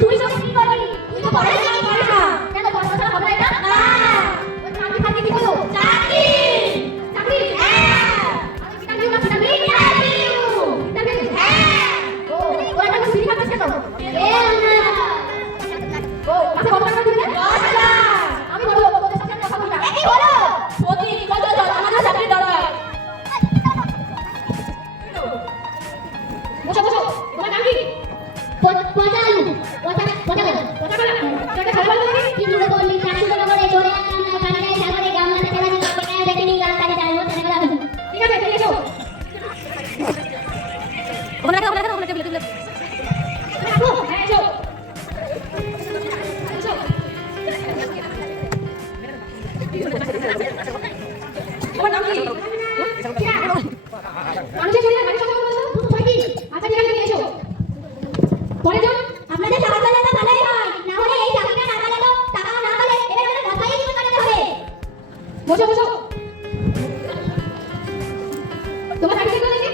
তুই সব কি করবি? তুই তো পড়াই না, পড়াই না। কেন পড়াশোনা হবে না? না। ওই চাকরি ফাঁকি কি বলো? চাকরি। চাকরি? হ্যাঁ। আমি ইন্টারভিউ না ইন্টারভিউ? ইন্টারভিউ? হ্যাঁ। ও, ওরা এখন ফ্রি পাচ্ছিস কেন? এ না। ও, মাসে কত টাকা দিবে? 10,000। আমি বলবো তোদের সাথে কথা বলবো না। কি বলো? প্রতি কত জন আমাদের চাকরি দরকার। বসো বসো, তোমার নাম কি? পচালু। পচালু। এটা ভালো ভালো নাকি? কি বলে বললি? চাকরি তো করে চলে আসলাম না, কানে সাগরে গামলাতে খেলা দিতে কেন দেখিনি গালতারে যাইবো তাহলে বলা। ঠিক আছে, তুমি এসো। ওখানে রাখো টেবিলে। রাখো, হ্যাঁ এসো। এসো। তোমার নাম কি? মানুষের শরীরে মানুষ কথা বলছো? ছয়টি। আচ্ছা ঠিক আছে, তুমি এসো। পরে যাও। আপনাদের সাহায্য করলে ভালোই হয়, না হলে এই চাকরিটা না পেলে তো টাকা না পেলে এবার আমাদের কথাই জীবন কাটাতে হবে। বসো বসো। তোমার নাম কি বলে কি?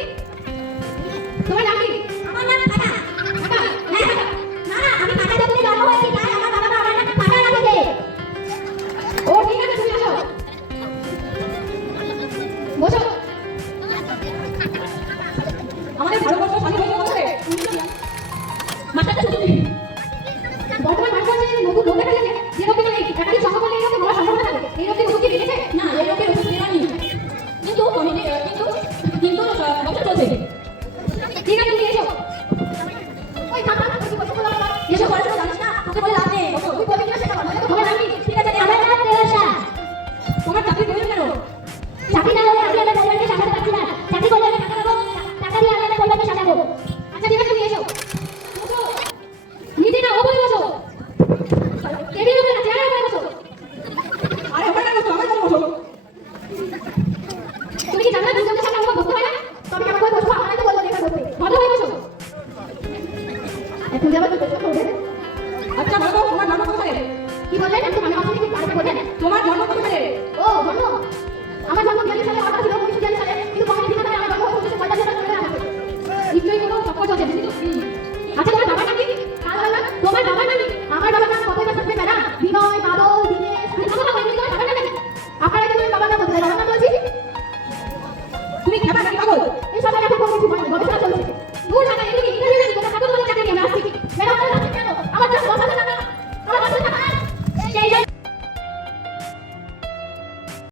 তোমার নাম কি? আমার নাম কাটা। কাটা? হ্যাঁ কাটা। না না, আমি কাটা দেবলে জন্ম হয়েছি, তাই আমার বাবা মা আমার নাম কাটা রাখেছে। ও ঠিক আছে, তুমি আসো। বসো। আমাদের ভারতবর্ষ স্বাধীন হয়েছে বছরে 1900। মাথাটা শুধু বর্তমান ভারতবর্ষে নতুন লোকে ফেলেছে যে লোকটি মানে একাধিক সংখ্যা বলে এই লোককে বলা সম্ভাবনা থাকে। এই লোকটি ওষুধ কি দিয়েছে? না, এই লোকের ওষুধ দেওয়া নেই। কিন্তু ব্যবসা চলছে। ঠিক আছে, তুমি এসো। ওই থাক থাক, এসো। পড়াশোনা জানিস না, তোকে বলে লাভ নেই। তুই বলবি কিনা সেটা বল। তোমার নাম কি? ঠিক আছে, আমার নাম প্রেয়সা। তোমার চাকরি প্রয়োজন কেন? চাকরি না হলে আমি আমার পরিবারকে সামলাতে পারছি না। চাকরি করলে আমি টাকা দেবো, টাকা দিয়ে আমি আমার পরিবারকে সামলাবো। আচ্ছা ঠিক আছে, তুমি এসো। বসো। নিচে না, ওপরে বসো। টেবিলের উপরে না, চেয়ারের উপরে বসো। আরে ওখানে বসো, আমার কাছে বসো। তুমি কি জানো না দুজনের সামনে আমাকে বসতে হয় না? তবে কেমন করে বসবো? আমারই তো বলবো দেখা করতে। ভালো হয়ে বসো। এখন যাবার তো বসতে হবে।